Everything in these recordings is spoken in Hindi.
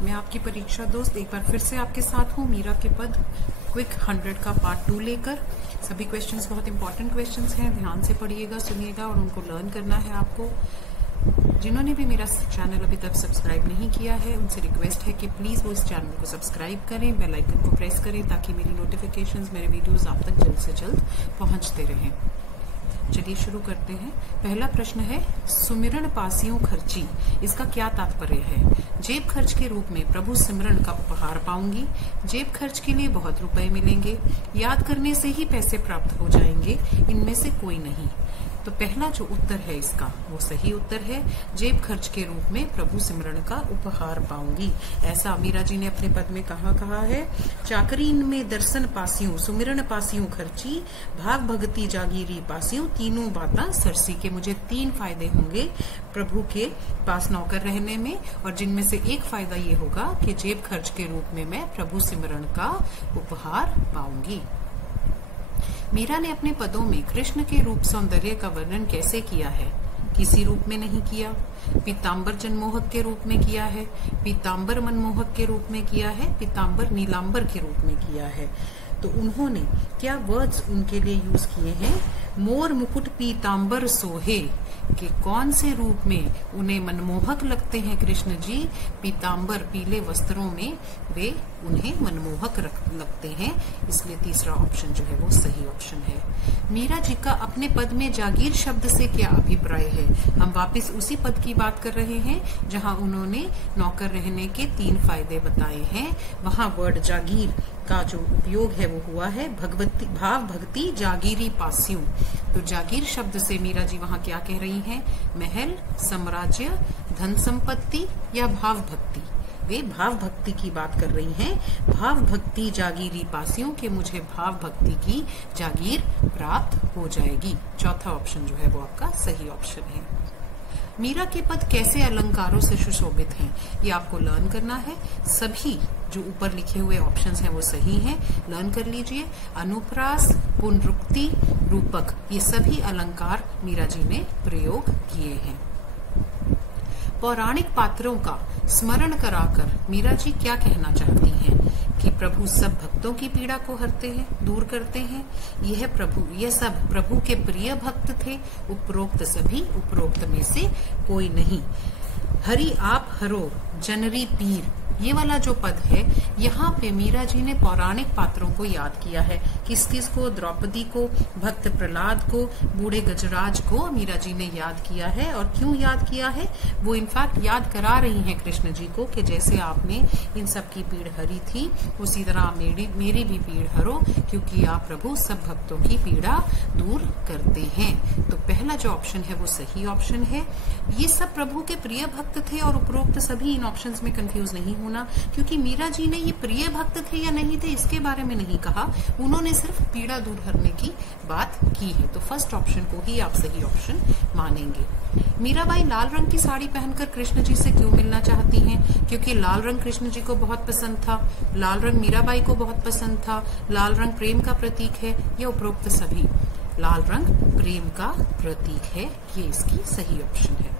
मैं आपकी परीक्षा दोस्त एक बार फिर से आपके साथ हूँ मीरा के पद क्विक 100 का पार्ट 2 लेकर। सभी क्वेश्चंस बहुत इंपॉर्टेंट क्वेश्चंस हैं, ध्यान से पढ़िएगा, सुनिएगा और उनको लर्न करना है आपको। जिन्होंने भी मेरा चैनल अभी तक सब्सक्राइब नहीं किया है उनसे रिक्वेस्ट है कि प्लीज वो इस चैनल को सब्सक्राइब करें, बेल आइकन को प्रेस करें ताकि मेरी नोटिफिकेशंस, मेरे वीडियोस आप तक जल्द से जल्द पहुंचते रहें। चलिए शुरू करते हैं। पहला प्रश्न है, सुमिरन पासियों खर्ची, इसका क्या तात्पर्य है? जेब खर्च के रूप में प्रभु सिमरन का उपहार पाऊंगी, जेब खर्च के लिए बहुत रुपए मिलेंगे, याद करने से ही पैसे प्राप्त हो जाएंगे, इनमें से कोई नहीं। तो पहला जो उत्तर है इसका वो सही उत्तर है, जेब खर्च के रूप में प्रभु सिमरन का उपहार पाऊंगी। ऐसा मीरा जी ने अपने पद में कहा है। चाकरी में दर्शन पासियों, सुमिरन पासियों खर्ची, भाग भगती जागीरी पासियों, तीनों बाता सरसी के मुझे 3 फायदे होंगे प्रभु के पास नौकर रहने में, और जिनमें से एक फायदा ये होगा कि जेब खर्च के रूप में मैं प्रभु सिमरन का उपहार पाऊंगी। मीरा ने अपने पदों में कृष्ण के रूप सौंदर्य का वर्णन कैसे किया है? किसी रूप में नहीं किया। पीताम्बर जनमोहक के रूप में किया है, पीताम्बर मनमोहक के रूप में किया है, पीताम्बर नीलांबर के रूप में किया है। तो उन्होंने क्या वर्ड्स उनके लिए यूज किए हैं? मोर मुकुट पीताम्बर सोहे, कि कौन से रूप में उन्हें मनमोहक लगते हैं कृष्ण जी? पीताम्बर पीले वस्त्रों में वे उन्हें मनमोहक लगते हैं, इसलिए तीसरा ऑप्शन जो है वो सही ऑप्शन है। मीरा जी का अपने पद में जागीर शब्द से क्या अभिप्राय है? हम वापस उसी पद की बात कर रहे हैं जहां उन्होंने नौकर रहने के 3 फायदे बताए हैं। वहां वर्ड जागीर का जो उपयोग है वो हुआ है भगवती भाव भक्ति जागीरी पासियों। तो जागीर शब्द से मीरा जी वहां क्या कह रही हैं? महल, साम्राज्य, धन संपत्ति या भाव भक्ति? वे भाव भक्ति की बात कर रही हैं। भाव भक्ति जागीरी पासियों के मुझे भाव भक्ति की जागीर प्राप्त हो जाएगी। चौथा ऑप्शन जो है वो आपका सही ऑप्शन है। मीरा के पद कैसे अलंकारों से सुशोभित हैं? ये आपको लर्न करना है। सभी जो ऊपर लिखे हुए ऑप्शंस हैं वो सही हैं, लर्न कर लीजिए। अनुप्रास, पुनरुक्ति, रूपक, ये सभी अलंकार मीरा जी ने प्रयोग किए हैं। पौराणिक पात्रों का स्मरण कराकर मीरा जी क्या कहना चाहती हैं? कि प्रभु सब भक्तों की पीड़ा को हरते हैं, दूर करते हैं। ये सब प्रभु के प्रिय भक्त थे। उपरोक्त सभी, उपरोक्त में से कोई नहीं। हरि आप हरो जनरी पीर, ये वाला जो पद है यहाँ पे मीरा जी ने पौराणिक पात्रों को याद किया है। किस को? द्रौपदी को, भक्त प्रहलाद को, बूढ़े गजराज को मीरा जी ने याद किया है। और क्यों याद किया है? वो इनफैक्ट याद करा रही हैं कृष्ण जी को कि जैसे आपने इन सब की पीड़ हरी थी उसी तरह मेरी भी पीड़ हरो, क्योंकि आप प्रभु सब भक्तों की पीड़ा दूर करते हैं। तो पहला जो ऑप्शन है वो सही ऑप्शन है। ये सब प्रभु के प्रिय भक्त थे और उपरोक्त सभी, इन ऑप्शंस में कंफ्यूज नहीं होना, क्योंकि मीरा जी ने ये प्रिय भक्त थे या नहीं थे इसके बारे में नहीं कहा, उन्होंने सिर्फ पीड़ा दूर करने की बात की है। तो फर्स्ट ऑप्शन को ही आप सही ऑप्शन मानेंगे। मीराबाई लाल रंग की साड़ी पहनकर कृष्ण जी से क्यों मिलना चाहती हैं? क्योंकि लाल रंग कृष्ण जी को बहुत पसंद था, लाल रंग मीराबाई को बहुत पसंद था, लाल रंग प्रेम का प्रतीक है। या उपरोक्त सभी? लाल रंग प्रेम का प्रतीक है, ये इसकी सही ऑप्शन है।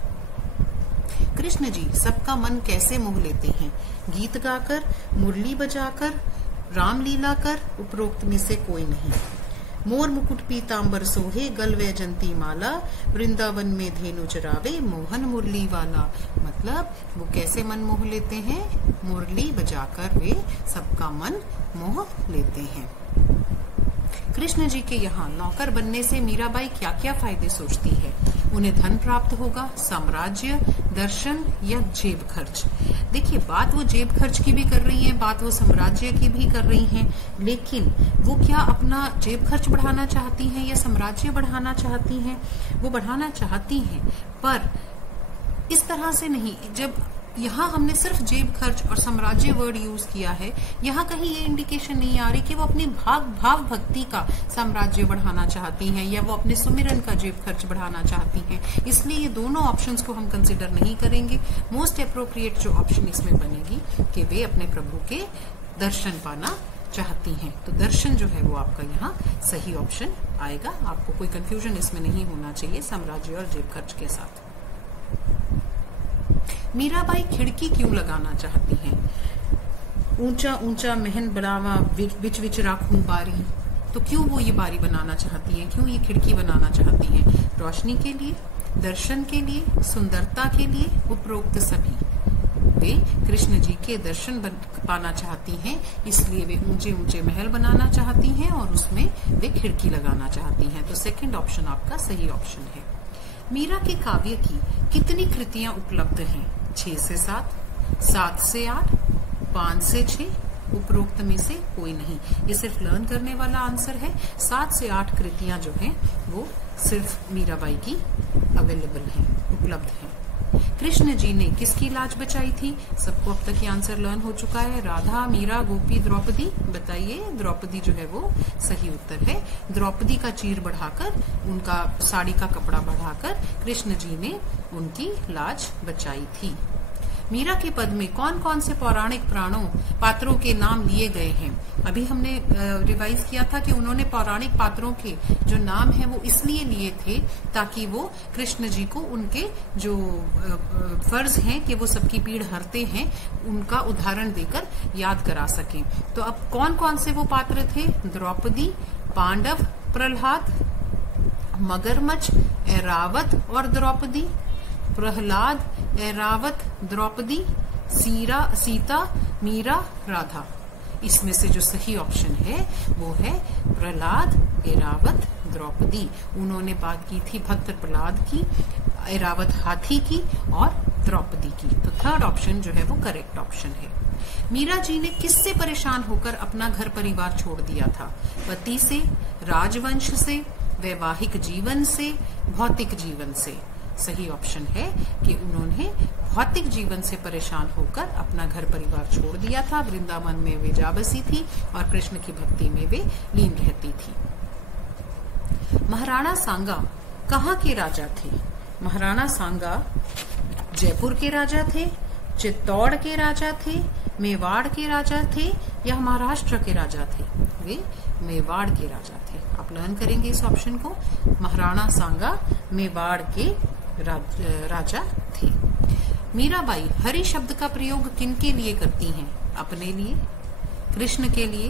कृष्ण जी सबका मन कैसे मोह लेते हैं? गीत गाकर, मुरली बजाकर, रामलीला कर, उपरोक्त में से कोई नहीं। मोर मुकुट पीताम्बर सोहे, गल वैजंती माला, वृंदावन में धेनु चरावे, मोहन मुरली वाला। मतलब वो कैसे मन मोह लेते हैं? मुरली बजाकर वे सबका मन मोह लेते हैं। कृष्ण जी के यहाँ नौकर बनने से मीराबाई क्या क्या फायदे सोचती है? उन्हें धन प्राप्त होगा, साम्राज्य, दर्शन या जेब खर्च? देखिए, बात वो जेब खर्च की भी कर रही हैं, बात वो साम्राज्य की भी कर रही हैं, लेकिन वो क्या अपना जेब खर्च बढ़ाना चाहती हैं या साम्राज्य बढ़ाना चाहती हैं? वो बढ़ाना चाहती हैं, पर इस तरह से नहीं। जब यहाँ हमने सिर्फ जेब खर्च और साम्राज्य वर्ड यूज किया है, यहाँ कहीं ये इंडिकेशन नहीं आ रही कि वो अपनी भाव भक्ति का साम्राज्य बढ़ाना चाहती हैं या वो अपने सुमिरन का जेब खर्च बढ़ाना चाहती हैं। इसलिए ये दोनों ऑप्शंस को हम कंसिडर नहीं करेंगे। मोस्ट अप्रोप्रिएट जो ऑप्शन इसमें बनेगी कि वे अपने प्रभु के दर्शन पाना चाहती हैं। तो दर्शन जो है वो आपका यहाँ सही ऑप्शन आएगा। आपको कोई कंफ्यूजन इसमें नहीं होना चाहिए साम्राज्य और जेब खर्च के साथ। मीराबाई खिड़की क्यों लगाना चाहती हैं? ऊंचा ऊंचा महल बनावा विच विच राखूं बारी। तो क्यों वो ये बारी बनाना चाहती हैं, क्यों ये खिड़की बनाना चाहती हैं? रोशनी के लिए, दर्शन के लिए, सुंदरता के लिए, उपरोक्त सभी। वे कृष्ण जी के दर्शन पाना चाहती हैं, इसलिए वे ऊंचे ऊंचे महल बनाना चाहती हैं और उसमें वे खिड़की लगाना चाहती हैं। तो सेकंड ऑप्शन आपका सही ऑप्शन है। मीरा के काव्य की कितनी कृतियां उपलब्ध हैं? 6 से 7, 7 से 8, 5 से 6, उपरोक्त में से कोई नहीं। ये सिर्फ लर्न करने वाला आंसर है। 7 से 8 कृतियां जो हैं वो सिर्फ मीराबाई की अवेलेबल हैं, उपलब्ध हैं। कृष्ण जी ने किसकी लाज बचाई थी? सबको अब तक ये आंसर लर्न हो चुका है। राधा, मीरा, गोपी, द्रौपदी। बताइए, द्रौपदी जो है वो सही उत्तर है। द्रौपदी का चीर बढ़ाकर, उनका साड़ी का कपड़ा बढ़ाकर कृष्ण जी ने उनकी लाज बचाई थी। मीरा के पद में कौन कौन से पौराणिक पात्रों के नाम लिए गए हैं? अभी हमने रिवाइज किया था कि उन्होंने पौराणिक पात्रों के जो नाम हैं वो इसलिए लिए थे ताकि वो कृष्ण जी को उनके जो फर्ज हैं कि वो सबकी पीड़ हरते हैं उनका उदाहरण देकर याद करा सकें। तो अब कौन कौन से वो पात्र थे? द्रौपदी, पांडव, प्रहलाद, मगरमच्छ, ऐरावत और द्रौपदी। प्रहलाद, ऐरावत, द्रौपदी, सीता, मीरा, राधा। इसमें से जो सही ऑप्शन है वो है प्रहलाद, ऐरावत, द्रौपदी। उन्होंने बात की थी भक्त प्रहलाद की, ऐरावत हाथी की और द्रौपदी की। तो थर्ड ऑप्शन जो है वो करेक्ट ऑप्शन है। मीरा जी ने किससे परेशान होकर अपना घर परिवार छोड़ दिया था? पति से, राजवंश से, वैवाहिक जीवन से, भौतिक जीवन से। सही ऑप्शन है कि उन्होंने भौतिक जीवन से परेशान होकर अपना घर परिवार छोड़ दिया था। वृंदावन में वे जा बसी थी और कृष्ण की भक्ति में वे लीन रहती थी। महाराणा सांगा कहाँ के राजा थे? महाराणा सांगा जयपुर के राजा थे, चित्तौड़ के राजा थे, मेवाड़ के राजा थे या महाराष्ट्र के राजा थे? वे मेवाड़ के राजा थे। आप लर्न करेंगे इस ऑप्शन को। महाराणा सांगा मेवाड़ के राजा थे। मीराबाई हरि शब्द का प्रयोग किन के लिए करती हैं? अपने लिए, कृष्ण के लिए,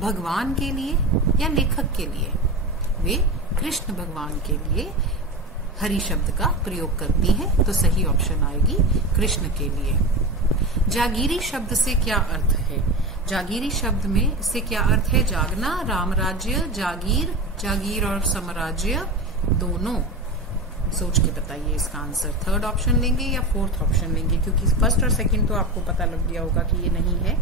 भगवान के लिए या लेखक के लिए? वे कृष्ण भगवान के लिए हरि शब्द का प्रयोग करती हैं। तो सही ऑप्शन आएगी कृष्ण के लिए। जागीरी शब्द से क्या अर्थ है? जागीरी शब्द में से क्या अर्थ है? जागना, रामराज्य, जागीर, जागीर और साम्राज्य दोनों। सोच के बताइए इसका आंसर। थर्ड ऑप्शन लेंगे या फोर्थ ऑप्शन लेंगे? क्योंकि फर्स्ट और सेकंड तो आपको पता लग गया होगा कि ये नहीं है।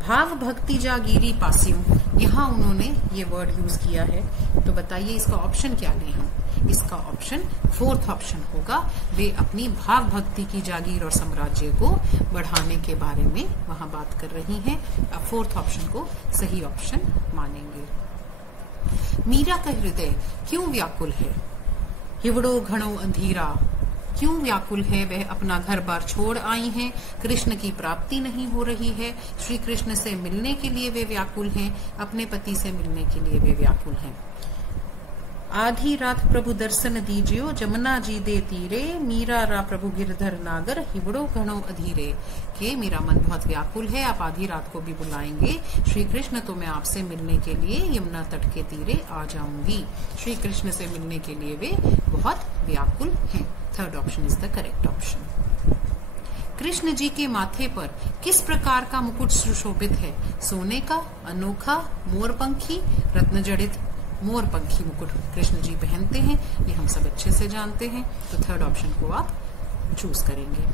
भाव भक्ति जागीरी पासियों, यहाँ उन्होंने ये वर्ड यूज किया है। तो बताइए इसका ऑप्शन क्या लें हम? इसका ऑप्शन फोर्थ ऑप्शन होगा। वे अपनी भाव भक्ति की जागीर और साम्राज्य को बढ़ाने के बारे में वहां बात कर रही हैं। अब फोर्थ ऑप्शन को सही ऑप्शन मानेंगे। मीरा का हृदय क्यों व्याकुल है? हिवड़ो घणो अंधीरा। क्यों व्याकुल है? वह अपना घर बार छोड़ आई हैं, कृष्ण की प्राप्ति नहीं हो रही है, श्री कृष्ण से मिलने के लिए वे व्याकुल हैं, अपने पति से मिलने के लिए वे व्याकुल हैं। आधी रात प्रभु दर्शन दीजियो, जमुना जी दे तीरे, मीरा रा प्रभु गिरधर नागर, हिवड़ो घणो अधीरे। के मेरा मन बहुत व्याकुल है, आप आधी रात को भी बुलाएंगे श्री कृष्ण तो मैं आपसे मिलने के लिए यमुना तट के तीरे आ जाऊंगी। श्री कृष्ण से मिलने के लिए वे बहुत व्याकुल हैं। Third option is the correct option. Krishna ji के माथे पर किस प्रकार का मुकुट सुशोभित है? सोने का, अनोखा, मोरपंखी, रत्न जड़ित। मोरपंखी मुकुट कृष्ण जी पहनते हैं, ये हम सब अच्छे से जानते हैं। तो थर्ड ऑप्शन को आप चूज करेंगे।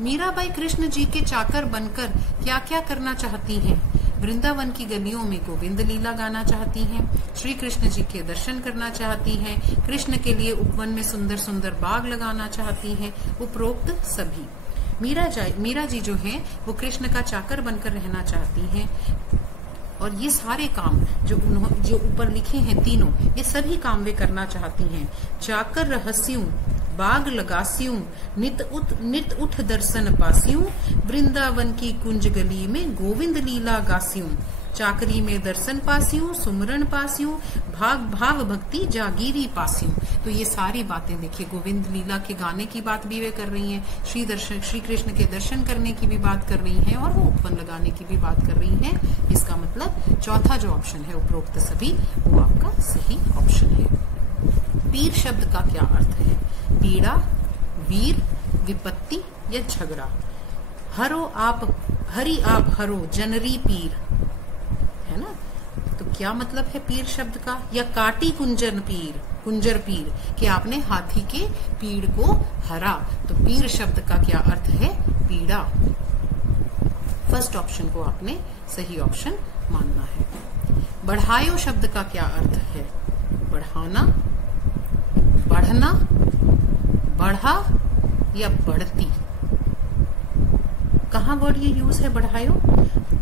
मीराबाई कृष्ण जी के चाकर बनकर क्या क्या करना चाहती हैं? वृंदावन की गलियों में गोविंद लीला गाना चाहती हैं, श्री कृष्ण जी के दर्शन करना चाहती हैं, कृष्ण के लिए उपवन में सुंदर सुंदर बाग लगाना चाहती हैं, उपरोक्त सभी। मीरा जी जो हैं वो कृष्ण का चाकर बनकर रहना चाहती हैं और ये सारे काम जो ऊपर लिखे हैं तीनों, ये सभी काम वे करना चाहती हैं। चाकर रहस्यों, बाग लगास्यूं, नित उठ दर्शन पास्यूं, वृंदावन की कुंज गली में गोविंद लीला गास्यूं। चाकरी में दर्शन पासियूं, सुमरन पासियूं, भाव भक्ति जागीरी पासियूं। तो ये सारी बातें देखिए, गोविंद लीला के गाने की बात भी वे कर रही हैं, श्री कृष्ण के दर्शन करने की भी बात कर रही हैं, और वो उपवन लगाने की भी बात कर रही हैं। इसका मतलब चौथा जो ऑप्शन है उपरोक्त सभी, वो आपका सही ऑप्शन है। पीर शब्द का क्या अर्थ है? पीड़ा, वीर, विपत्ति या झगड़ा। हरो आप हरि आप हरो जनरी पीर, है ना। तो क्या मतलब है पीर शब्द का? या काटी कुंजर पीर, कि आपने हाथी के पीड़ को हरा। तो पीर शब्द का क्या अर्थ है? पीड़ा। फर्स्ट ऑप्शन को आपने सही ऑप्शन मानना है। बढ़ायो शब्द का क्या अर्थ है? बढ़ाना, बढ़ना, बढ़ा या बढ़ती। कहाँ वर्ड ये यूज है बढ़ायो?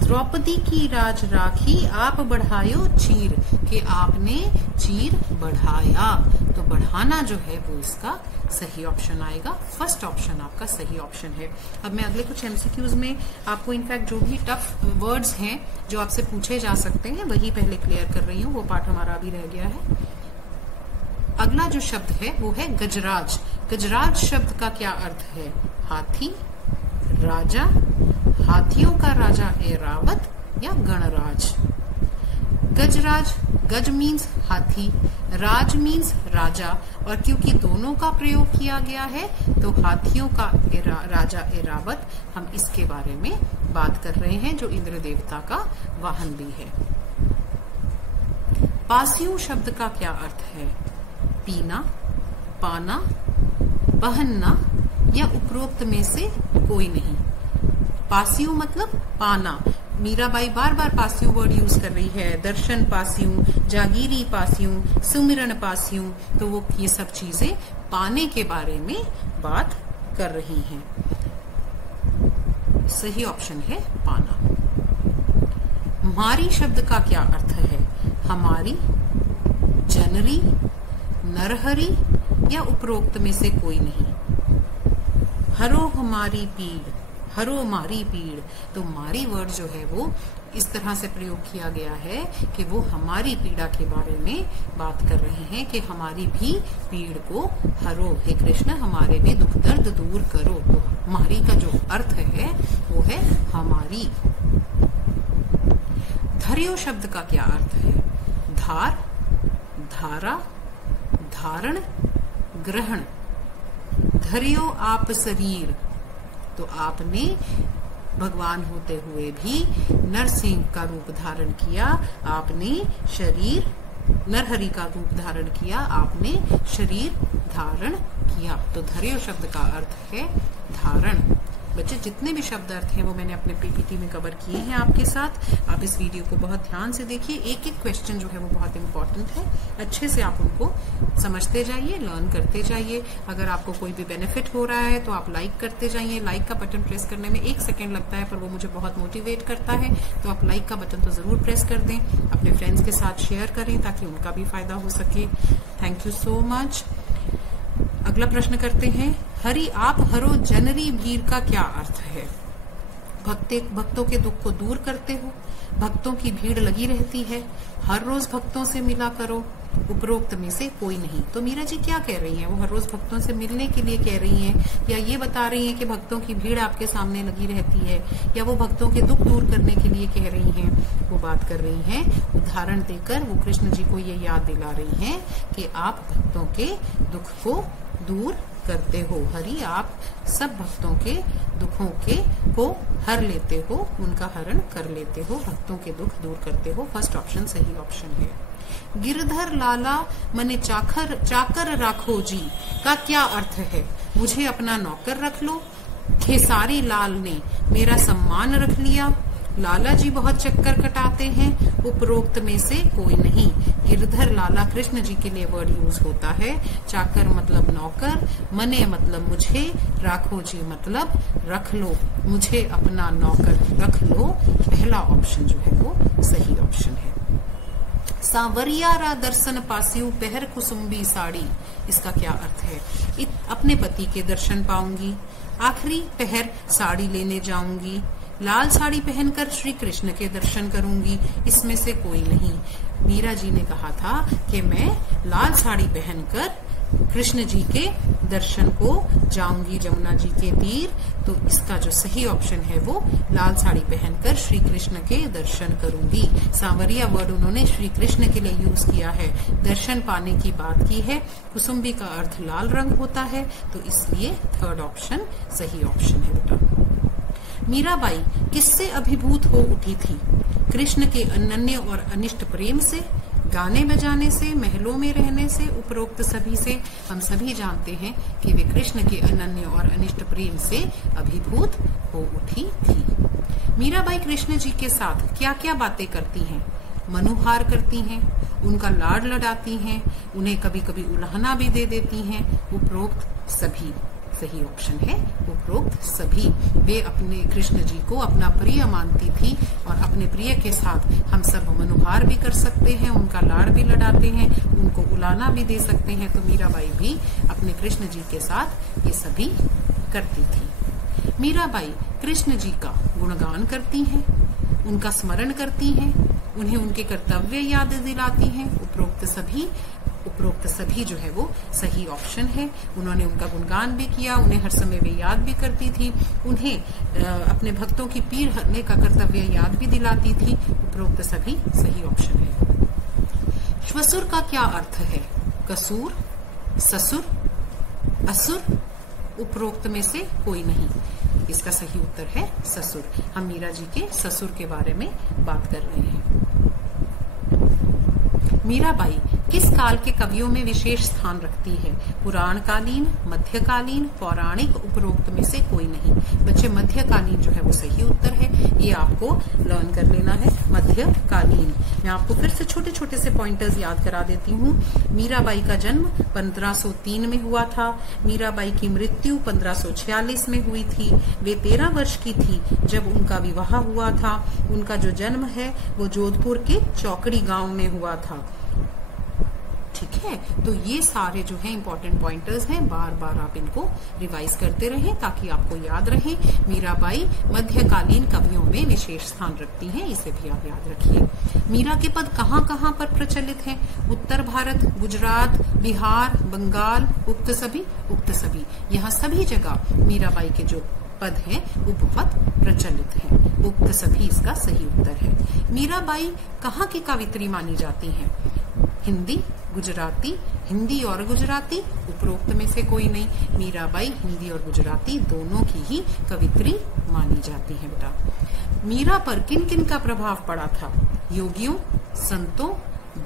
द्रौपदी की राज राखी आप बढ़ायो चीर, कि आपने चीर बढ़ाया। तो बढ़ाना जो है वो इसका सही ऑप्शन आएगा। फर्स्ट ऑप्शन आपका सही ऑप्शन है। अब मैं अगले कुछ एमसीक्यूज में आपको इनफैक्ट जो भी टफ वर्ड्स हैं जो आपसे पूछे जा सकते हैं वही पहले क्लियर कर रही हूँ, वो पार्ट हमारा अभी रह गया है। अगला जो शब्द है वो है गजराज। गजराज शब्द का क्या अर्थ है? हाथी, राजा, हाथियों का राजा एरावत या गणराज। गजराज, गज मीन्स हाथी, राज मीन्स राजा, और क्योंकि दोनों का प्रयोग किया गया है तो हाथियों का राजा एरावत, हम इसके बारे में बात कर रहे हैं, जो इंद्र देवता का वाहन भी है। पासियों शब्द का क्या अर्थ है? पीना, पाना, पहनना या उपरोक्त में से कोई नहीं। पासियों मतलब पाना। मीराबाई बार बार पासियों वर्ड यूज कर रही है। दर्शन पासियों, जागीरी पासियों, सुमिरन पासियों, तो वो ये सब चीजें पाने के बारे में बात कर रही हैं। सही ऑप्शन है पाना। मारी शब्द का क्या अर्थ है? हमारी, जनरी, नरहरि या उपरोक्त में से कोई नहीं। हरो हमारी पीड़, हरो मारी पीड़, तो मारी वर्ड जो है वो इस तरह से प्रयोग किया गया है कि वो हमारी पीड़ा के बारे में बात कर रहे हैं कि हमारी भी पीड़ को हरो, हे कृष्ण हमारे भी दुख दर्द दूर करो। तो हमारी का जो अर्थ है वो है हमारी। धर्यो शब्द का क्या अर्थ है? धार, धारा, धारण, ग्रहण। धर्यो आप शरीर, तो आपने भगवान होते हुए भी नरसिंह का रूप धारण किया, आपने शरीर, नरहरि का रूप धारण किया, आपने शरीर धारण किया। तो धर्यो शब्द का अर्थ है धारण। बच्चे जितने भी शब्द अर्थ हैं वो मैंने अपने पीपीटी में कवर किए हैं आपके साथ। आप इस वीडियो को बहुत ध्यान से देखिए, एक एक क्वेश्चन जो है वो बहुत इंपॉर्टेंट है। अच्छे से आप उनको समझते जाइए, लर्न करते जाइए। अगर आपको कोई भी बेनिफिट हो रहा है तो आप लाइक करते जाइए। लाइक का बटन प्रेस करने में 1 सेकेंड लगता है, पर वो मुझे बहुत मोटिवेट करता है। तो आप लाइक का बटन तो जरूर प्रेस कर दें, अपने फ्रेंड्स के साथ शेयर करें ताकि उनका भी फायदा हो सके। Thank you so much. अगला प्रश्न करते हैं। हरि आप हरो जनरी भीर का क्या अर्थ है? भक्तों के दुख को दूर करते हो, भक्तों की भीड़ लगी रहती है, हर रोज भक्तों से मिला करो, उपरोक्त में से कोई नहीं। तो मीरा जी क्या कह रही हैं? वो हर रोज भक्तों से मिलने के लिए कह रही हैं, या ये बता रही हैं कि भक्तों की भीड़ आपके सामने लगी रहती है, या वो भक्तों के दुख दूर करने के लिए कह रही हैं? वो बात कर रही हैं उदाहरण देकर, वो कृष्ण जी को ये याद दिला रही हैं कि आप भक्तों के दुख को दूर करते हो। हरि आप सब भक्तों के दुखों को हर लेते हो, उनका हरण कर लेते हो, भक्तों के दुख दूर करते हो। फर्स्ट ऑप्शन सही ऑप्शन है। गिरधर लाला मने चाकर राखो जी का क्या अर्थ है? मुझे अपना नौकर रख लो। खेसारी लाल ने मेरा सम्मान रख लिया। लाला जी बहुत चक्कर कटाते हैं, उपरोक्त में से कोई नहीं। गिरधर लाला कृष्ण जी के लिए वर्ड यूज होता है। चाकर मतलब नौकर, मने मतलब मुझे, राखो जी मतलब रख लो, मुझे अपना नौकर रख लो। पहला ऑप्शन जो है वो सही ऑप्शन है। सांवरियारा दर्शन पासियों पहर कुसुम्बी साड़ी, इसका क्या अर्थ है? अपने पति के दर्शन पाऊंगी, आखिरी पहर साड़ी लेने जाऊंगी, लाल साड़ी पहनकर श्री कृष्ण के दर्शन करूंगी, इसमें से कोई नहीं। मीरा जी ने कहा था कि मैं लाल साड़ी पहनकर कृष्ण जी के दर्शन को जाऊंगी जमुना जी के तीर। तो इसका जो सही ऑप्शन है वो लाल साड़ी पहनकर श्री कृष्ण के दर्शन करूंगी। सांवरिया वर्ड उन्होंने श्री कृष्ण के लिए यूज किया है, दर्शन पाने की बात की है। कुसुम्बी का अर्थ लाल रंग होता है, तो इसलिए थर्ड ऑप्शन सही ऑप्शन है बेटा। मीराबाई किससे अभिभूत हो उठी थी? कृष्ण के अनन्य और अनिष्ट प्रेम से, गाने बजाने से, महलों में रहने से, उपरोक्त सभी से। हम सभी जानते हैं कि वे कृष्ण के अनन्य और अनिष्ट प्रेम से अभिभूत हो उठी थी। मीराबाई कृष्ण जी के साथ क्या क्या बातें करती हैं? मनुहार करती हैं, उनका लाड लडाती हैं, उन्हें कभी कभी उल्हाना भी दे देती हैं। उपरोक्त सभी सही ऑप्शन है, उपरोक्त सभी। वे अपने कृष्ण जी को अपना प्रिय मानती थी और अपने प्रिय के साथ हम सब मनुहार भी कर सकते हैं, उनका लाड़ भी लड़ाते हैं, उनको उलाना भी दे सकते हैं। तो मीराबाई भी अपने कृष्ण जी के साथ ये सभी करती थी। मीराबाई कृष्ण जी का गुणगान करती हैं, उनका स्मरण करती हैं, उन्हें उनके कर्तव्य याद दिलाती हैं। उपरोक्त सभी जो है वो सही ऑप्शन है। उन्होंने उनका गुणगान भी किया, उन्हें हर समय वे याद भी करती थी, उन्हें अपने भक्तों की पीड़ हरने का कर्तव्य याद भी दिलाती थी। उपरोक्त सभी सही ऑप्शन है। श्वसुर का क्या अर्थ है? कसूर, ससुर, असुर। उपरोक्त में से कोई नहीं। इसका सही उत्तर है ससुर। हम मीरा जी के ससुर के बारे में बात कर रहे हैं। मीराबाई किस काल के कवियों में विशेष स्थान रखती है? पुराण कालीन, मध्यकालीन, पौराणिक। उपरोक्त में से कोई नहीं। बच्चे मध्यकालीन जो है वो सही उत्तर है, ये आपको लर्न कर लेना है। मध्यकालीन। मैं आपको फिर से छोटे छोटे से पॉइंटर्स याद करा देती हूँ। मीराबाई का जन्म 1503 में हुआ था। मीराबाई की मृत्यु 1546 में हुई थी। वे 13 वर्ष की थी जब उनका विवाह हुआ था। उनका जो जन्म है वो जोधपुर के चौकड़ी गांव में हुआ था। ठीक है, तो ये सारे जो है इंपॉर्टेंट पॉइंटर्स हैं, बार बार आप इनको रिवाइज करते रहें ताकि आपको याद रहे। मीराबाई मध्यकालीन कवियों में विशेष स्थान रखती हैं, इसे भी आप याद रखिए। मीरा के पद कहाँ कहाँ पर प्रचलित हैं? उत्तर भारत, गुजरात, बिहार, बंगाल। उक्त सभी यहाँ सभी जगह मीराबाई के जो पद हैं वो बहुत प्रचलित हैं। उक्त सभी इसका सही उत्तर है। मीराबाई कहाँ की कवित्री मानी जाती हैं? हिंदी, गुजराती। हिंदी और गुजराती। उपरोक्त में से कोई नहीं। मीराबाई हिंदी और गुजराती दोनों की ही कवित्री मानी जाती है बेटा। मीरा पर किन किन का प्रभाव पड़ा था? योगियों, संतों,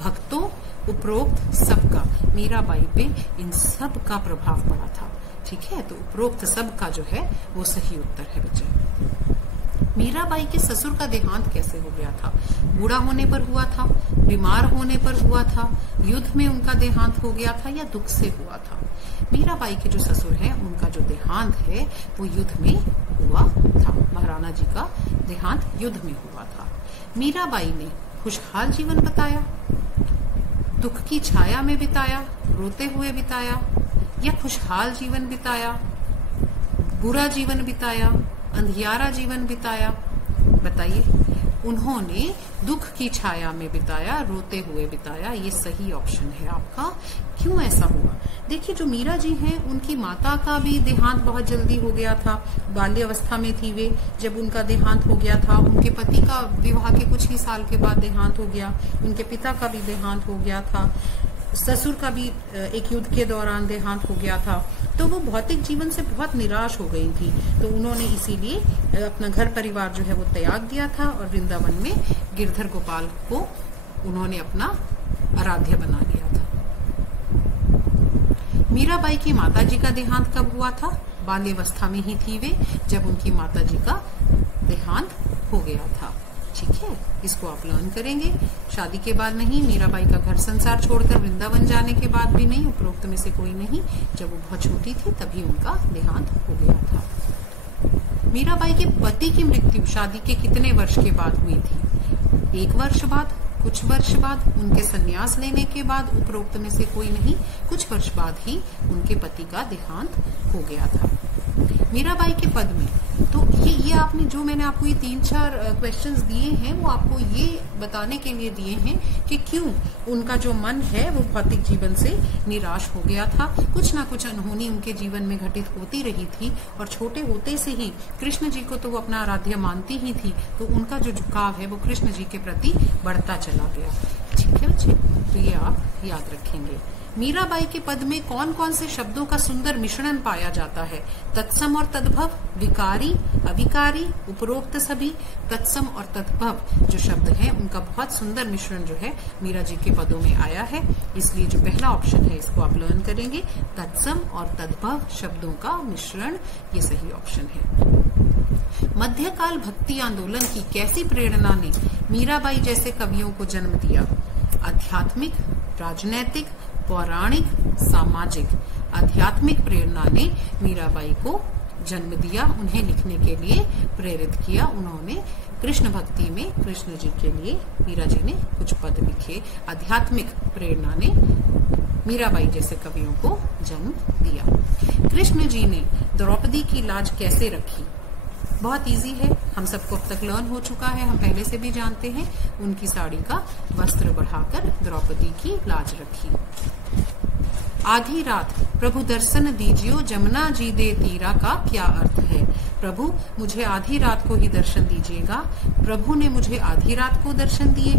भक्तों। उपरोक्त सबका। मीराबाई पे इन सब का प्रभाव पड़ा था। ठीक है, तो उपरोक्त सब का जो है वो सही उत्तर है बच्चे। मीराबाई के ससुर का देहांत कैसे हो गया था? बूढ़ा होने पर हुआ था, बीमार होने पर हुआ था, युद्ध में उनका देहांत हो गया था या दुख से हुआ था? मीराबाई के जो ससुर हैं उनका जो देहांत है वो युद्ध में हुआ था। महाराणा जी का देहांत युद्ध में हुआ था। मीराबाई ने खुशहाल जीवन बताया, दुख की छाया में बिताया, रोते हुए बिताया, या खुशहाल जीवन बिताया, बुरा जीवन बिताया, अंधियारा जीवन बिताया? बताइए। उन्होंने दुख की छाया में बिताया, रोते हुए बिताया। ये सही ऑप्शन है आपका। क्यों ऐसा हुआ? देखिए, जो मीरा जी हैं उनकी माता का भी देहांत बहुत जल्दी हो गया था। बाल्यावस्था में थी वे जब उनका देहांत हो गया था। उनके पति का विवाह के कुछ ही साल के बाद देहांत हो गया। उनके पिता का भी देहांत हो गया था। ससुर का भी एक युद्ध के दौरान देहांत हो गया था। तो वो भौतिक जीवन से बहुत निराश हो गई थी। तो उन्होंने इसीलिए अपना घर परिवार जो है वो त्याग दिया था और वृंदावन में गिरधर गोपाल को उन्होंने अपना आराध्य बना लिया था। मीराबाई की माताजी का देहांत कब हुआ था? बाल्यावस्था में ही थी वे जब उनकी माताजी का देहांत हो गया था। ठीक है, इसको आप लर्न करेंगे। शादी के बाद नहीं, मीराबाई का घर संसार छोड़कर वृंदावन जाने के बाद भी नहीं। उपरोक्त में से कोई नहीं। जब वो बहुत छोटी थी तभी उनका देहांत हो गया था। मीराबाई के पति की मृत्यु शादी के कितने वर्ष के बाद हुई थी? 1 वर्ष बाद, कुछ वर्ष बाद, उनके संन्यास लेने के बाद? उपरोक्त में से कोई नहीं। कुछ वर्ष बाद ही उनके पति का देहांत हो गया था। मीराबाई के पद में तो ये आपने जो मैंने आपको ये 3-4 क्वेश्चंस दिए हैं वो आपको ये बताने के लिए दिए हैं कि क्यों उनका जो मन है वो भौतिक जीवन से निराश हो गया था। कुछ ना कुछ अनहोनी उनके जीवन में घटित होती रही थी और छोटे होते से ही कृष्ण जी को तो वो अपना आराध्य मानती ही थी, तो उनका जो झुकाव है वो कृष्ण जी के प्रति बढ़ता चला गया। ठीक है बच्चे, तो ये आप याद रखेंगे। मीराबाई के पद में कौन कौन से शब्दों का सुंदर मिश्रण पाया जाता है? तत्सम और तद्भव, विकारी, अविकारी, उपरोक्त सभी। तत्सम और तद्भव जो शब्द हैं उनका बहुत सुंदर मिश्रण जो है मीरा जी के पदों में आया है, इसलिए जो पहला ऑप्शन है इसको आप लर्न करेंगे। तत्सम और तद्भव शब्दों का मिश्रण, ये सही ऑप्शन है। मध्यकाल भक्ति आंदोलन की कैसी प्रेरणा ने मीराबाई जैसे कवियों को जन्म दिया? आध्यात्मिक, राजनैतिक, पौराणिक, सामाजिक। आध्यात्मिक प्रेरणा ने मीराबाई को जन्म दिया, उन्हें लिखने के लिए प्रेरित किया। उन्होंने कृष्ण भक्ति में कृष्ण जी के लिए मीरा जी ने कुछ पद लिखे। आध्यात्मिक प्रेरणा ने मीराबाई जैसे कवियों को जन्म दिया। कृष्ण जी ने द्रौपदी की लाज कैसे रखी? बहुत इजी है, हम सबको अब तक लर्न हो चुका है, हम पहले से भी जानते हैं। उनकी साड़ी का वस्त्र बढ़ाकर द्रौपदी की लाज रखी। आधी रात प्रभु दर्शन दीजियो जमुना जी दे तीरा का क्या अर्थ है? प्रभु मुझे आधी रात को ही दर्शन दीजिएगा। प्रभु ने मुझे आधी रात को दर्शन दिए,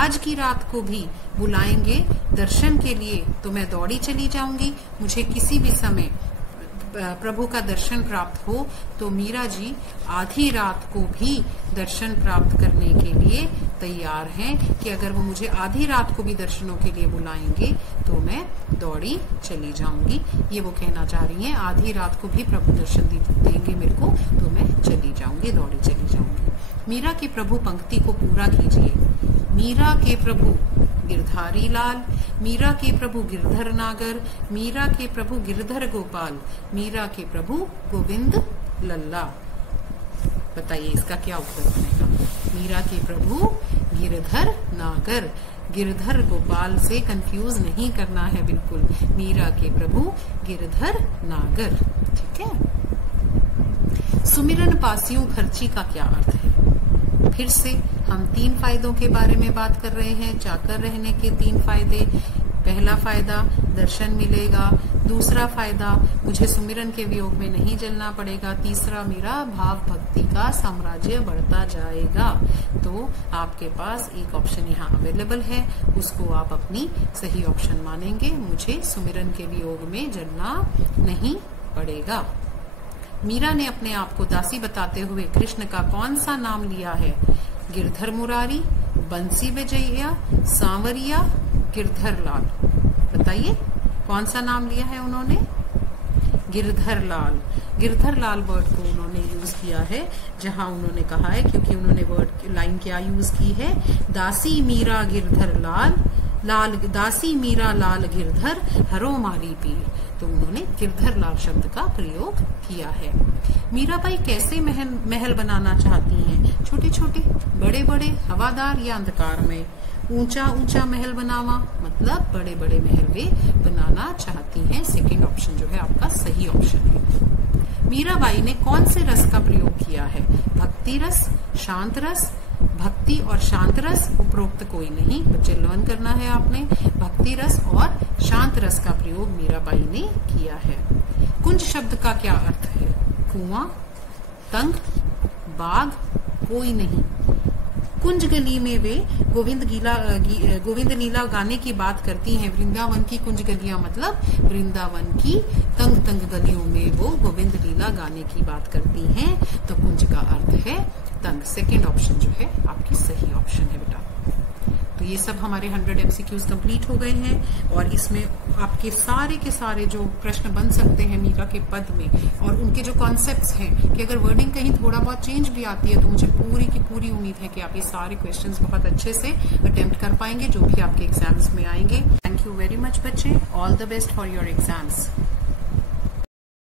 आज की रात को भी बुलाएंगे दर्शन के लिए तो मैं दौड़ी चली जाऊंगी। मुझे किसी भी समय प्रभु का दर्शन प्राप्त हो तो मीरा जी आधी रात को भी दर्शन प्राप्त करने के लिए तैयार हैं कि अगर वो मुझे आधी रात को भी दर्शनों के लिए बुलाएंगे तो मैं दौड़ी चली जाऊंगी। ये वो कहना चाह रही हैं, आधी रात को भी प्रभु दर्शन देंगे मेरे को तो मैं चली जाऊंगी, दौड़ी चली जाऊंगी। मीरा के प्रभु पंक्ति को पूरा कीजिए। मीरा के प्रभु गिरधारी लाल, मीरा के प्रभु गिरधर नागर, मीरा के प्रभु गिरधर गोपाल, मीरा के प्रभु गोविंद लल्ला। बताइए इसका क्या उत्तर बनेगा? मीरा के प्रभु गिरधर नागर, गिरधर गोपाल से कंफ्यूज नहीं करना है बिल्कुल। मीरा के प्रभु गिरधर नागर। ठीक है। सुमिरन पासियों खर्ची का क्या अर्थ है? फिर से हम 3 फायदों के बारे में बात कर रहे हैं। चाकर रहने के 3 फायदे। पहला फायदा दर्शन मिलेगा, दूसरा फायदा मुझे सुमिरन के वियोग में नहीं जलना पड़ेगा, तीसरा मेरा भाव भक्ति का साम्राज्य बढ़ता जाएगा। तो आपके पास एक ऑप्शन यहाँ अवेलेबल है, उसको आप अपनी सही ऑप्शन मानेंगे। मुझे सुमिरन के वियोग में जलना नहीं पड़ेगा। मीरा ने अपने आप को दासी बताते हुए कृष्ण का कौन सा नाम लिया है? गिरधर मुरारी, बंसी विजया, सांवरिया, गिरधर लाल। बताइए कौन सा नाम लिया है उन्होंने? गिरधर लाल। गिरधर लाल वर्ड को उन्होंने यूज किया है, जहां उन्होंने कहा है, क्योंकि उन्होंने वर्ड लाइन क्या यूज की है? दासी मीरा गिरधर लाल, लाल दासी मीरा लाल गिरधर हरो मारी पीर। तो उन्होंने गिरधर लाल शब्द का प्रयोग किया है। मीराबाई कैसे महल बनाना चाहती हैं? छोटे छोटे, बड़े बड़े, हवादार या अंधकार में? ऊंचा ऊंचा महल बनावा, मतलब बड़े बड़े महल वे बनाना चाहती हैं। सेकंड ऑप्शन जो है आपका सही ऑप्शन है। मीराबाई ने कौन से रस का प्रयोग किया है? भक्ति रस, शांत रस, भक्ति और शांत रस, उपरोक्त कोई नहीं। बच्चे लर्न करना है आपने। भक्ति रस और शांत रस का प्रयोग मीराबाई ने किया है। कुंज शब्द का क्या अर्थ है? कुआं, तंग, बाग, कोई नहीं। कुंज गली में वे गोविंद लीला गाने की बात करती हैं। वृंदावन की कुंज गलियां मतलब वृंदावन की तंग तंग गलियों में वो गोविंद लीला गाने की बात करती हैं। तो कुंज का अर्थ है तंग। सेकेंड ऑप्शन जो है आपकी सही ऑप्शन है बेटा। तो ये सब हमारे 100 MCQs कंप्लीट हो गए हैं और इसमें आपके सारे के सारे जो प्रश्न बन सकते हैं मीरा के पद में, और उनके जो कॉन्सेप्ट्स हैं कि अगर वर्डिंग कहीं थोड़ा बहुत चेंज भी आती है तो मुझे पूरी की पूरी उम्मीद है कि आप ये सारे क्वेश्चंस बहुत अच्छे से अटेम्प्ट कर पाएंगे जो भी आपके एग्जाम्स में आएंगे। थैंक यू वेरी मच बच्चे। All the best for your exams.